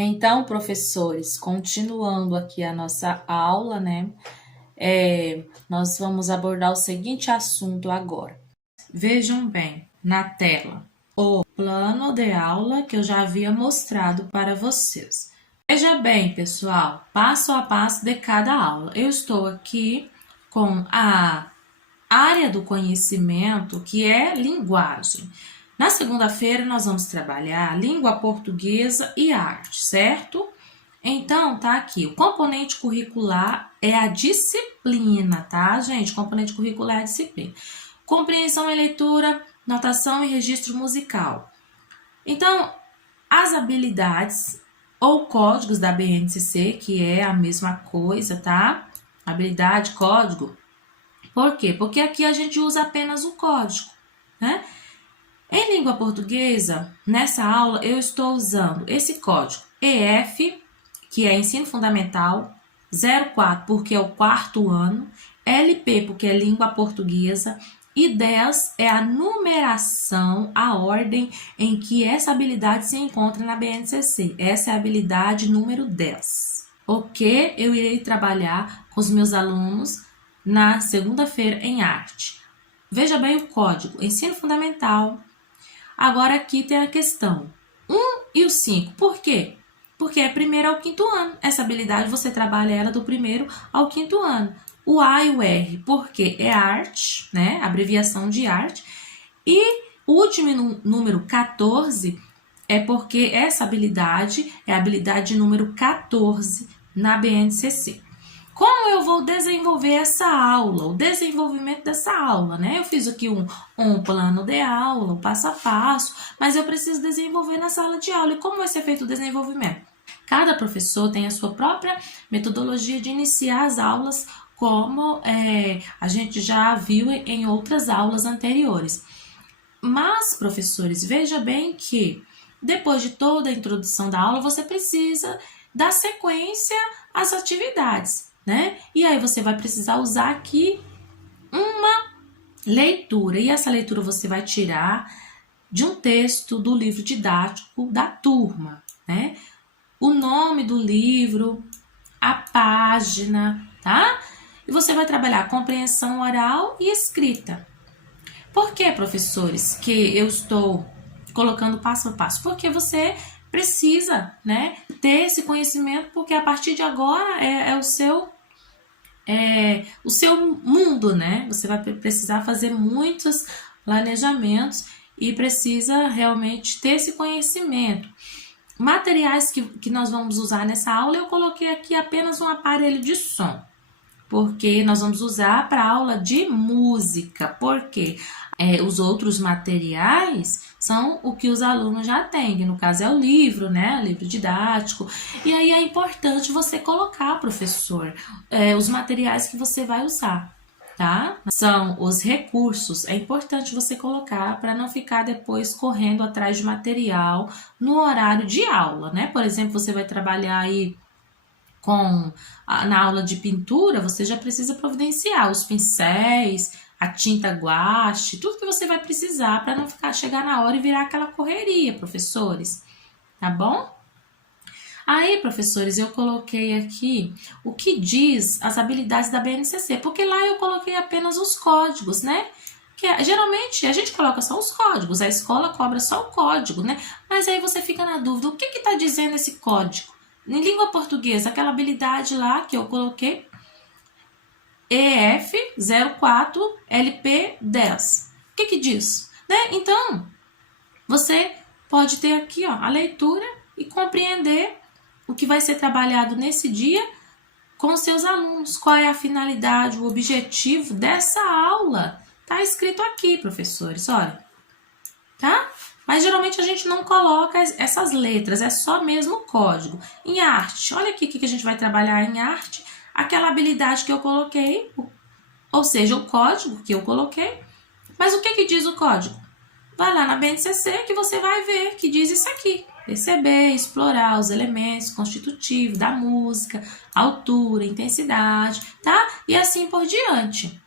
Então, professores, continuando aqui a nossa aula, né? Nós vamos abordar o seguinte assunto agora. Vejam bem na tela o plano de aula que eu já havia mostrado para vocês. Veja bem, pessoal, passo a passo de cada aula. Eu estou aqui com a área do conhecimento, que é linguagem. Na segunda-feira, nós vamos trabalhar língua portuguesa e arte, certo? Então, tá aqui, o componente curricular é a disciplina, tá, gente? Componente curricular é a disciplina. Compreensão e leitura, notação e registro musical. Então, as habilidades ou códigos da BNCC, que é a mesma coisa, tá? Habilidade, código. Por quê? Porque aqui a gente usa apenas o código, né? Em língua portuguesa, nessa aula, eu estou usando esse código EF, que é Ensino Fundamental, 04, porque é o quarto ano, LP, porque é Língua Portuguesa, e 10 é a numeração, a ordem em que essa habilidade se encontra na BNCC. Essa é a habilidade número 10. O que eu irei trabalhar com os meus alunos na segunda-feira em arte. Veja bem o código, Ensino Fundamental. Agora aqui tem a questão 1 e o 5. Por quê? Porque é primeiro ao quinto ano. Essa habilidade você trabalha ela do primeiro ao quinto ano. O A e o R, porque é arte, né? Abreviação de arte. E o último número 14 é porque essa habilidade é a habilidade número 14 na BNCC. Como eu vou desenvolver essa aula, o desenvolvimento dessa aula, né? Eu fiz aqui um plano de aula, um passo a passo, mas eu preciso desenvolver na sala de aula. E como vai ser feito o desenvolvimento? Cada professor tem a sua própria metodologia de iniciar as aulas, como a gente já viu em outras aulas anteriores. Mas, professores, veja bem que depois de toda a introdução da aula, você precisa dar sequência às atividades, né? E aí você vai precisar usar aqui uma leitura. E essa leitura você vai tirar de um texto do livro didático da turma, né? O nome do livro, a página, tá? E você vai trabalhar compreensão oral e escrita. Por que, professores, que eu estou colocando passo a passo? Porque você precisa, né, ter esse conhecimento, porque a partir de agora é o seu mundo, né? Você vai precisar fazer muitos planejamentos e precisa realmente ter esse conhecimento. Materiais que nós vamos usar nessa aula, eu coloquei aqui apenas um aparelho de som, porque nós vamos usar para aula de música, porque os outros materiais são o que os alunos já têm, que no caso é o livro, né? O livro didático. E aí é importante você colocar, professor, os materiais que você vai usar, tá? São os recursos, é importante você colocar para não ficar depois correndo atrás de material no horário de aula, né? Por exemplo, você vai trabalhar aí na aula de pintura, você já precisa providenciar os pincéis, a tinta guache, tudo que você vai precisar para não chegar na hora e virar aquela correria, professores, tá bom? Aí, professores, eu coloquei aqui o que diz as habilidades da BNCC, porque lá eu coloquei apenas os códigos, né? Geralmente a gente coloca só os códigos, a escola cobra só o código, né? Mas aí você fica na dúvida, o que está dizendo esse código? Em língua portuguesa, aquela habilidade lá que eu coloquei, EF 04 LP 10. O que diz? Né? Então, você pode ter aqui a leitura e compreender o que vai ser trabalhado nesse dia com seus alunos. Qual é a finalidade, o objetivo dessa aula? Tá escrito aqui, professores, olha. Tá? Mas geralmente a gente não coloca essas letras, é só mesmo o código. Em arte, olha aqui o que a gente vai trabalhar em arte. Aquela habilidade que eu coloquei, ou seja, o código que eu coloquei. Mas o que diz o código? Vai lá na BNCC que você vai ver que diz isso aqui. Perceber, explorar os elementos constitutivos da música, altura, intensidade, tá? E assim por diante.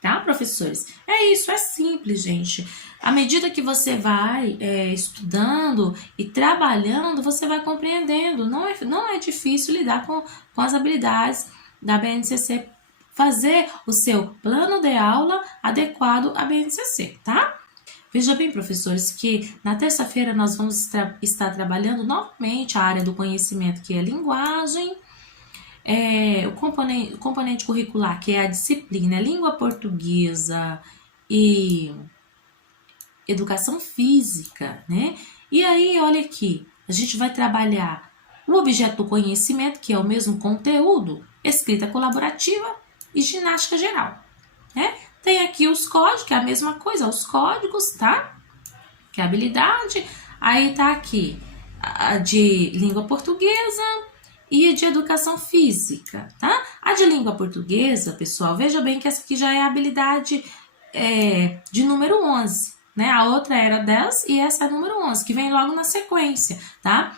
Tá, professores? É isso, é simples, gente. À medida que você vai estudando e trabalhando, você vai compreendendo. Não é difícil lidar com as habilidades da BNCC, fazer o seu plano de aula adequado à BNCC, tá? Veja bem, professores, que na terça-feira nós vamos estar trabalhando novamente a área do conhecimento, que é linguagem, o componente curricular, que é a disciplina língua portuguesa e educação física, né? E aí, olha aqui, a gente vai trabalhar o objeto do conhecimento, que é o mesmo conteúdo, escrita colaborativa e ginástica geral, né? Tem aqui os códigos, que é a mesma coisa, os códigos, tá? Que é a habilidade. Aí tá aqui a de língua portuguesa e de educação física, tá? A de língua portuguesa, pessoal, veja bem que essa aqui já é a habilidade de número 11, né? A outra era 10 e essa é a número 11, que vem logo na sequência, tá?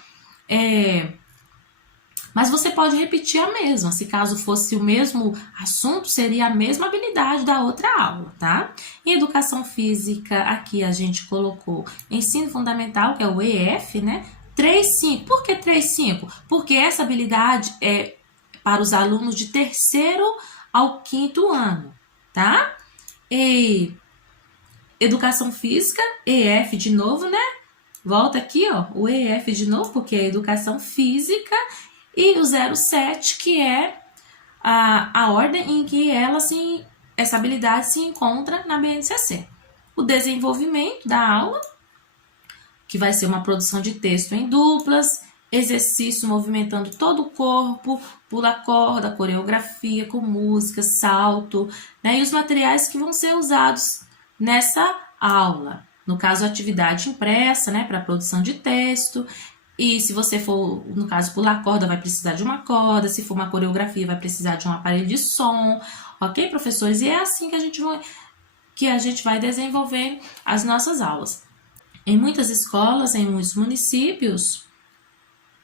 Mas você pode repetir a mesma, se caso fosse o mesmo assunto, seria a mesma habilidade da outra aula, tá? Em educação física, aqui a gente colocou ensino fundamental, que é o EF, né? 3,5. Por que 3,5? Porque essa habilidade é para os alunos de 3º ao 5º ano, tá? E educação física, EF de novo, né? Volta aqui, ó, o EF de novo, porque é educação física, e o 07, que é a ordem em que essa habilidade se encontra na BNCC. O desenvolvimento da aula, que vai ser uma produção de texto em duplas, exercício movimentando todo o corpo, pula corda, coreografia com música, salto, né? E os materiais que vão ser usados nessa aula. No caso, atividade impressa, né, para produção de texto. E se você for, no caso, pular corda, vai precisar de uma corda. Se for uma coreografia, vai precisar de um aparelho de som. Ok, professores? E é assim que a gente vai desenvolver as nossas aulas. Em muitas escolas, em muitos municípios,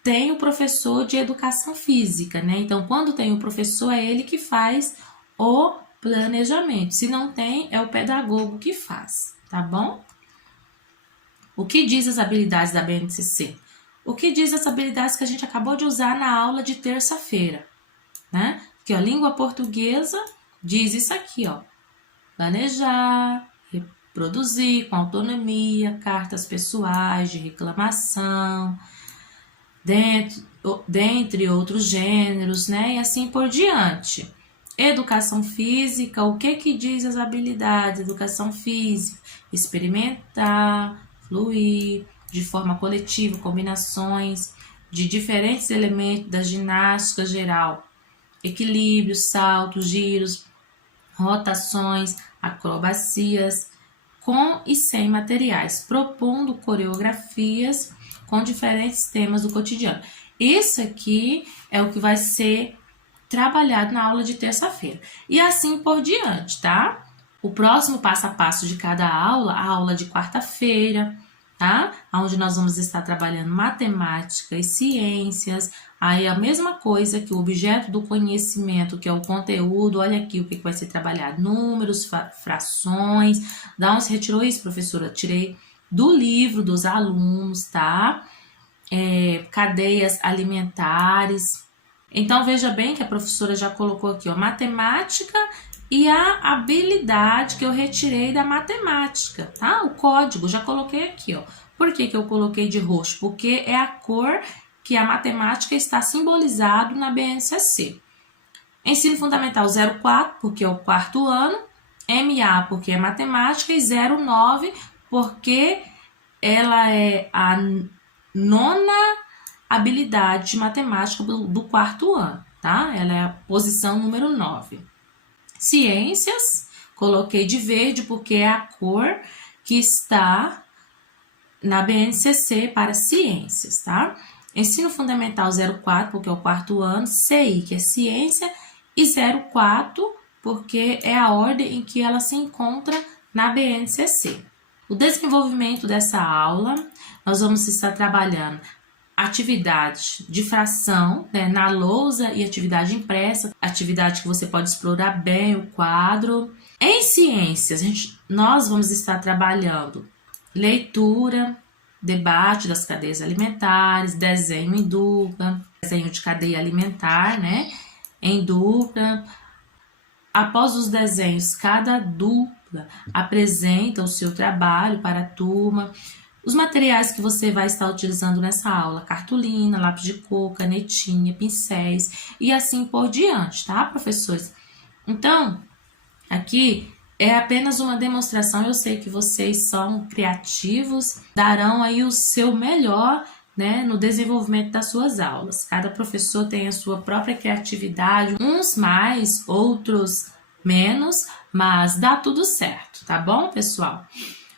tem o professor de educação física, né? Então, quando tem o professor, é ele que faz o planejamento. Se não tem, é o pedagogo que faz, tá bom? O que diz as habilidades da BNCC? O que diz as habilidades que a gente acabou de usar na aula de terça-feira, né? Aqui, ó, língua portuguesa diz isso aqui, ó. Planejar, reproduzir com autonomia, cartas pessoais de reclamação, dentre outros gêneros, né? E assim por diante. Educação física, o que diz as habilidades? Educação física, experimentar, fluir, de forma coletiva, combinações de diferentes elementos da ginástica geral, equilíbrio, saltos, giros, rotações, acrobacias, com e sem materiais, propondo coreografias com diferentes temas do cotidiano. Isso aqui é o que vai ser trabalhado na aula de terça-feira. E assim por diante, tá? O próximo passo a passo de cada aula, a aula de quarta-feira, tá? Onde nós vamos estar trabalhando matemática e ciências. Aí a mesma coisa que o objeto do conhecimento, que é o conteúdo, olha aqui o que vai ser trabalhado, números, frações. Da onde você retirou isso, professora? Tirei do livro dos alunos, tá? Cadeias alimentares. Então, veja bem que a professora já colocou aqui, ó, matemática e a habilidade que eu retirei da matemática, tá? O código, já coloquei aqui, ó. Por que eu coloquei de roxo? Porque é a cor que a matemática está simbolizado na BNCC. Ensino Fundamental 04, porque é o 4º ano. MA, porque é matemática. E 09, porque ela é a 9ª habilidade de matemática do 4º ano, tá? Ela é a posição número 9. Ciências, coloquei de verde porque é a cor que está na BNCC para ciências, tá? Ensino Fundamental 04, porque é o 4º ano, CI, que é ciência, e 04, porque é a ordem em que ela se encontra na BNCC. O desenvolvimento dessa aula, nós vamos estar trabalhando atividade de fração, né, na lousa e atividade impressa, atividade que você pode explorar bem o quadro. Em ciências, nós vamos estar trabalhando leitura, debate das cadeias alimentares, desenho em dupla, desenho de cadeia alimentar, né, em dupla. Após os desenhos, cada dupla apresenta o seu trabalho para a turma. Os materiais que você vai estar utilizando nessa aula: cartolina, lápis de cor, canetinha, pincéis e assim por diante, tá, professores? Então, aqui é apenas uma demonstração. Eu sei que vocês são criativos, darão aí o seu melhor, né, no desenvolvimento das suas aulas. Cada professor tem a sua própria criatividade, uns mais, outros menos, mas dá tudo certo, tá bom, pessoal?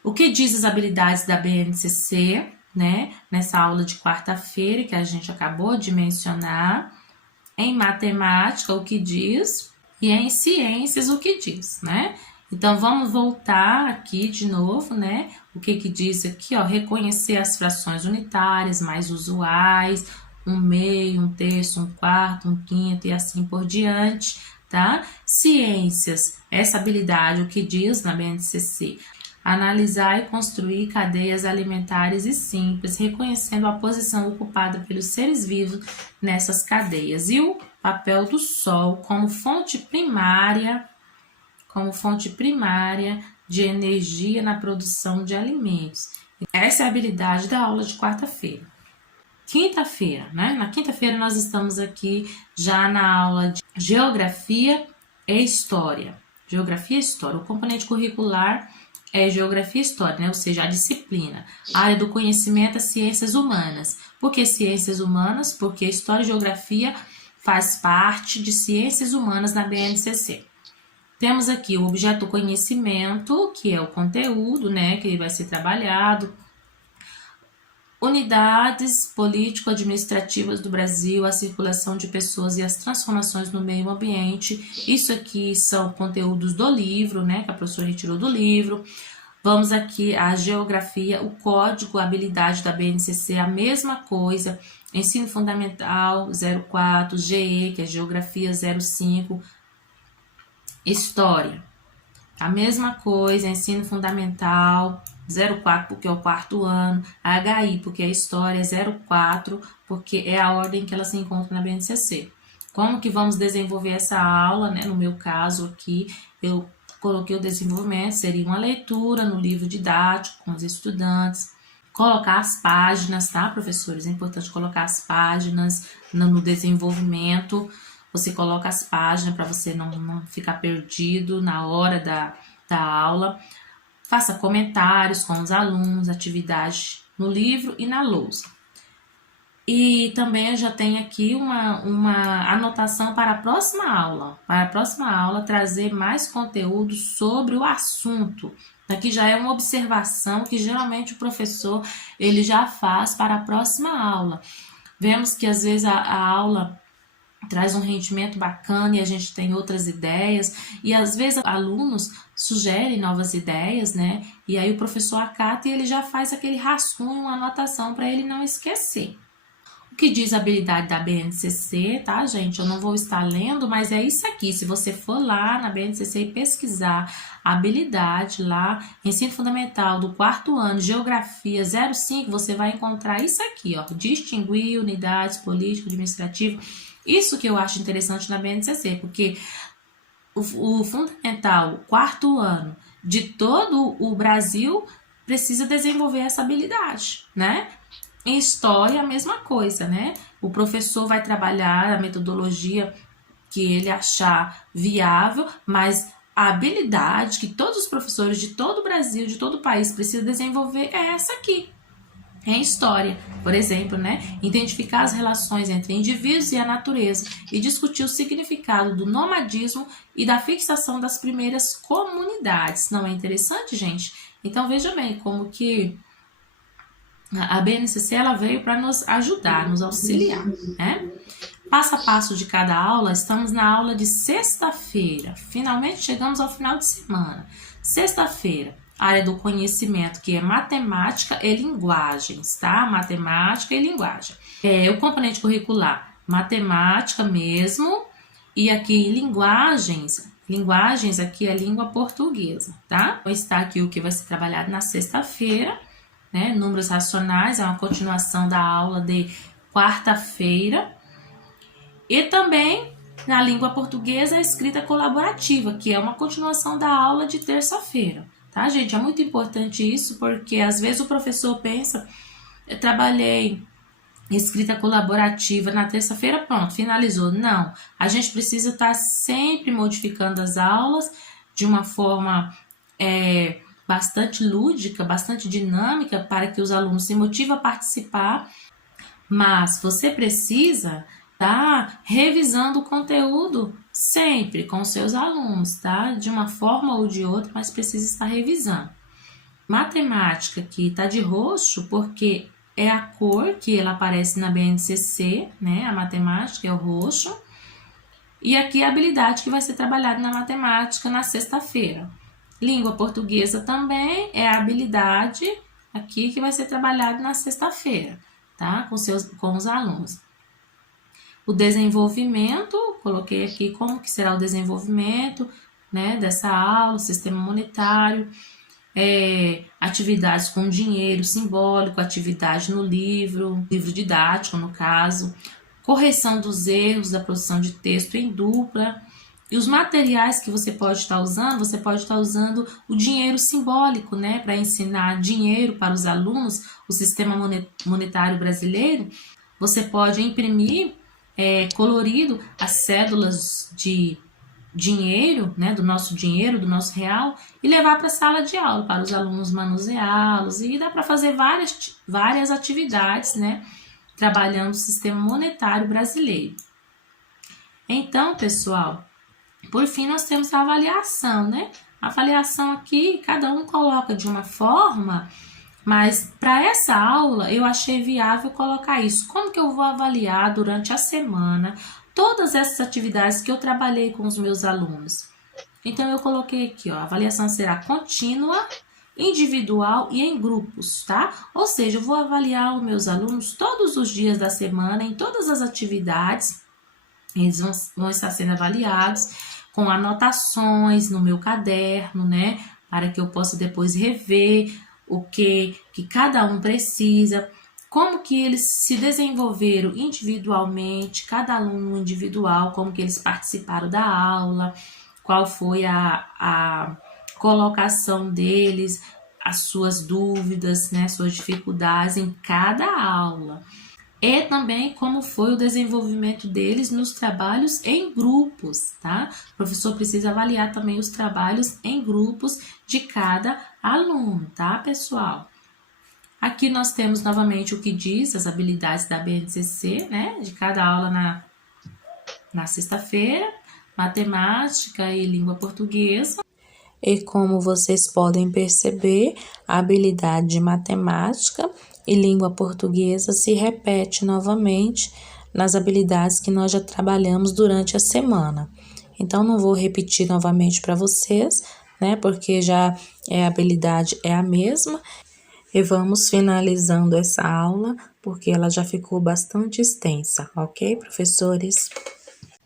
O que diz as habilidades da BNCC, né, nessa aula de quarta-feira que a gente acabou de mencionar? Em matemática, o que diz? E em ciências, o que diz, né? Então, vamos voltar aqui de novo, né? O que diz aqui, ó? Reconhecer as frações unitárias mais usuais, 1/2, 1/3, 1/4, 1/5 e assim por diante, tá? Ciências, essa habilidade, o que diz na BNCC? Analisar e construir cadeias alimentares e simples, reconhecendo a posição ocupada pelos seres vivos nessas cadeias. E o papel do Sol como fonte primária de energia na produção de alimentos. Essa é a habilidade da aula de quarta-feira. Quinta-feira, né? Na quinta-feira nós estamos aqui já na aula de Geografia e História. Geografia e História. O componente curricular é Geografia e História, né? Ou seja, a disciplina. A área do conhecimento é Ciências Humanas. Por que Ciências Humanas? Porque História e Geografia faz parte de Ciências Humanas na BNCC. Temos aqui o objeto do conhecimento, que é o conteúdo, né, que vai ser trabalhado. Unidades político-administrativas do Brasil, a circulação de pessoas e as transformações no meio ambiente. Isso aqui são conteúdos do livro, né, que a professora retirou do livro. Vamos aqui a geografia, o código, a habilidade da BNCC, a mesma coisa. Ensino Fundamental 04, GE, que é Geografia 05, História, a mesma coisa, Ensino Fundamental 04, porque é o quarto ano, a HI, porque é História 04, porque é a ordem que ela se encontra na BNCC. Como que vamos desenvolver essa aula, né? No meu caso aqui, eu coloquei o desenvolvimento, seria uma leitura no livro didático com os estudantes, colocar as páginas, tá, professores? É importante colocar as páginas no desenvolvimento. Você coloca as páginas para você não ficar perdido na hora da aula. Faça comentários com os alunos, atividade no livro e na lousa. E também eu já tenho aqui uma anotação para a próxima aula. Para a próxima aula, trazer mais conteúdo sobre o assunto. Aqui já é uma observação que geralmente o professor ele já faz para a próxima aula. Vemos que às vezes a aula traz um rendimento bacana e a gente tem outras ideias, e às vezes alunos sugerem novas ideias, né? E aí o professor acata e ele já faz aquele rascunho, uma anotação para ele não esquecer. O que diz a habilidade da BNCC, tá, gente? Eu não vou estar lendo, mas é isso aqui. Se você for lá na BNCC e pesquisar a habilidade lá, Ensino Fundamental do quarto ano, Geografia 05, você vai encontrar isso aqui, ó. Distinguir unidades político-administrativas. Isso que eu acho interessante na BNCC, porque o fundamental, o quarto ano de todo o Brasil precisa desenvolver essa habilidade, né? Em história, a mesma coisa, né? O professor vai trabalhar a metodologia que ele achar viável, mas a habilidade que todos os professores de todo o Brasil, de todo o país precisam desenvolver é essa aqui. Em história, por exemplo, né? Identificar as relações entre indivíduos e a natureza e discutir o significado do nomadismo e da fixação das primeiras comunidades. Não é interessante, gente? Então, veja bem como que a BNCC ela veio para nos ajudar, nos auxiliar, né? Passo a passo de cada aula, estamos na aula de sexta-feira. Finalmente chegamos ao final de semana. Sexta-feira, área do conhecimento, que é matemática e linguagens, tá? Matemática e linguagem. O componente curricular, matemática mesmo, e aqui linguagens aqui é língua portuguesa, tá? Está aqui o que vai ser trabalhado na sexta-feira, né? Números racionais, é uma continuação da aula de quarta-feira. E também na língua portuguesa a escrita colaborativa, que é uma continuação da aula de terça-feira, tá, gente? É muito importante isso, porque às vezes o professor pensa, eu trabalhei escrita colaborativa na terça-feira, pronto, finalizou. Não, a gente precisa estar sempre modificando as aulas de uma forma bastante lúdica, bastante dinâmica, para que os alunos se motivem a participar, mas você precisa estar revisando o conteúdo sempre com seus alunos, tá? De uma forma ou de outra, mas precisa estar revisando. Matemática aqui está de roxo porque é a cor que ela aparece na BNCC, né? A matemática é o roxo. E aqui a habilidade que vai ser trabalhada na matemática na sexta-feira. Língua portuguesa também é a habilidade aqui que vai ser trabalhada na sexta-feira, tá? Com os alunos. O desenvolvimento, coloquei aqui como que será o desenvolvimento, né, dessa aula, sistema monetário, atividades com dinheiro simbólico, atividade no livro didático no caso, correção dos erros da produção de texto em dupla. E os materiais que você pode estar usando o dinheiro simbólico, né, para ensinar dinheiro para os alunos, o sistema monetário brasileiro. Você pode imprimir colorido as cédulas de dinheiro, né, do nosso real, e levar para a sala de aula, para os alunos manuseá-los, e dá para fazer várias atividades, né, trabalhando o sistema monetário brasileiro. Então, pessoal, por fim, nós temos a avaliação, né? A avaliação aqui, cada um coloca de uma forma, mas para essa aula eu achei viável colocar isso. Como que eu vou avaliar durante a semana todas essas atividades que eu trabalhei com os meus alunos? Então, eu coloquei aqui, ó, a avaliação será contínua, individual e em grupos, tá? Ou seja, eu vou avaliar os meus alunos todos os dias da semana, em todas as atividades, eles vão estar sendo avaliados com anotações no meu caderno, né? Para que eu possa depois rever o que cada um precisa, como que eles se desenvolveram individualmente, cada aluno individual, como que eles participaram da aula, qual foi a colocação deles, as suas dúvidas, né, suas dificuldades em cada aula. E também como foi o desenvolvimento deles nos trabalhos em grupos, tá? O professor precisa avaliar também os trabalhos em grupos de cada aluno, tá, pessoal? Aqui nós temos novamente o que diz as habilidades da BNCC, né? De cada aula na sexta-feira, matemática e língua portuguesa. E como vocês podem perceber, a habilidade de matemática e língua portuguesa se repete novamente nas habilidades que nós já trabalhamos durante a semana. Então, não vou repetir novamente para vocês, né? Porque já a habilidade é a mesma. E vamos finalizando essa aula, porque ela já ficou bastante extensa, ok, professores?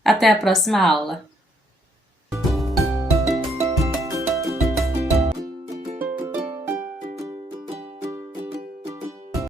Até a próxima aula!